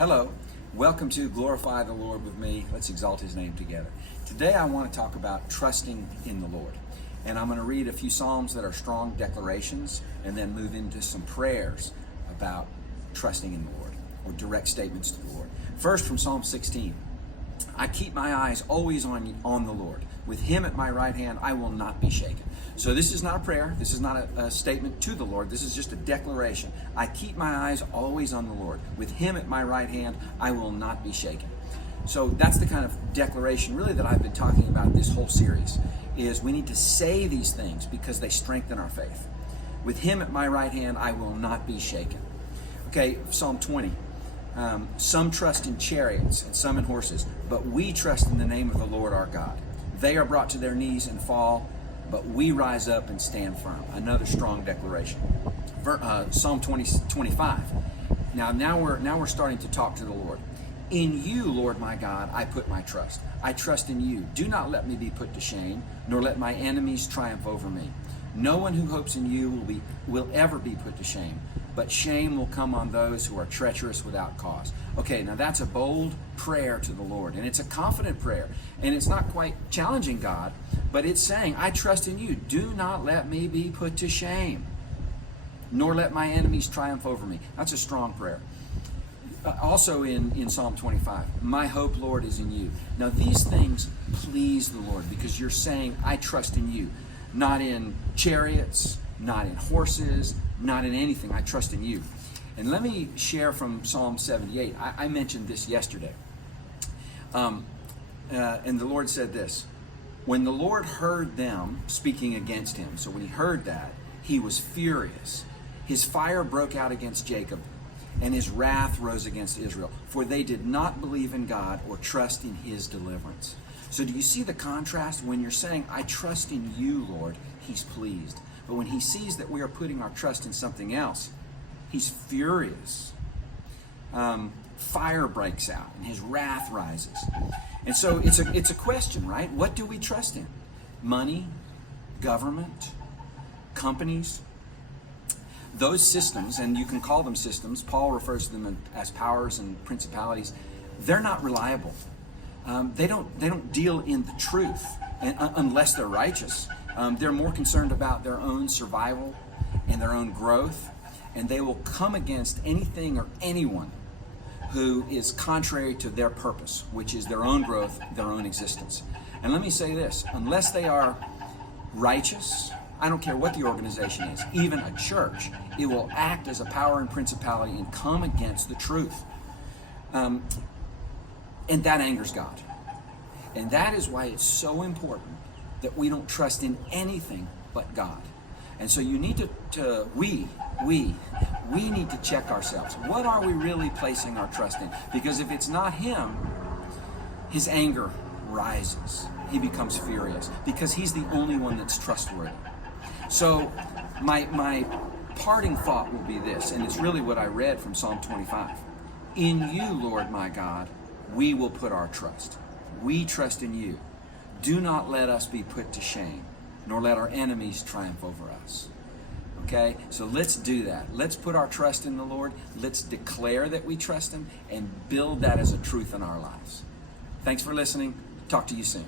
Hello, welcome to Glorify the Lord with me. Let's exalt His name together. Today I want to talk about trusting in the Lord. And I'm going to read a few Psalms that are strong declarations and then move into some prayers about trusting in the Lord or direct statements to the Lord. First from Psalm 16. I keep my eyes always on the Lord. With Him at my right hand, I will not be shaken. So this is not a prayer. This is not a statement to the Lord. This is just a declaration. I keep my eyes always on the Lord. With Him at my right hand, I will not be shaken. So that's the kind of declaration really that I've been talking about this whole series, is we need to say these things because they strengthen our faith. With Him at my right hand, I will not be shaken. Okay, Psalm 20. Some trust in chariots and some in horses, but we trust in the name of the Lord our God. They are brought to their knees and fall, but we rise up and stand firm. Another strong declaration. Psalm 25. Now we're starting to talk to the Lord. In you, Lord my God, I put my trust. I trust in you. Do not let me be put to shame, nor let my enemies triumph over me. No one who hopes in you will ever be put to shame, but shame will come on those who are treacherous without cause. Okay, now that's a bold prayer to the Lord, and it's a confident prayer, and it's not quite challenging God, but it's saying, I trust in you. Do not let me be put to shame, nor let my enemies triumph over me. That's a strong prayer. Also in Psalm 25, my hope, Lord, is in you. Now these things please the Lord because you're saying, I trust in you. Not in chariots, not in horses, not in anything. I trust in you. And let me share from Psalm 78. I mentioned this yesterday. And the Lord said this. When the Lord heard them speaking against him, so when he heard that, he was furious. His fire broke out against Jacob, and his wrath rose against Israel, for they did not believe in God or trust in his deliverance. So do you see the contrast? When you're saying, I trust in you, Lord, he's pleased. But when he sees that we are putting our trust in something else, he's furious. Fire breaks out and his wrath rises. And so it's a question, right? What do we trust in? Money, government, companies? Those systems, and you can call them systems, Paul refers to them as powers and principalities, they're not reliable. They don't deal in the truth unless they're righteous. They're more concerned about their own survival and their own growth, and they will come against anything or anyone who is contrary to their purpose, which is their own growth, their own existence. And let me say this, unless they are righteous, I don't care what the organization is, even a church, it will act as a power and principality and come against the truth. And that angers God. And that is why it's so important that we don't trust in anything but God. And so you need we need to check ourselves. What are we really placing our trust in? Because if it's not him, his anger rises. He becomes furious because he's the only one that's trustworthy. So my parting thought will be this, and it's really what I read from Psalm 25. In you, Lord my God, we will put our trust. We trust in you. Do not let us be put to shame, nor let our enemies triumph over us. Okay? So let's do that. Let's put our trust in the Lord. Let's declare that we trust him and build that as a truth in our lives. Thanks for listening. Talk to you soon.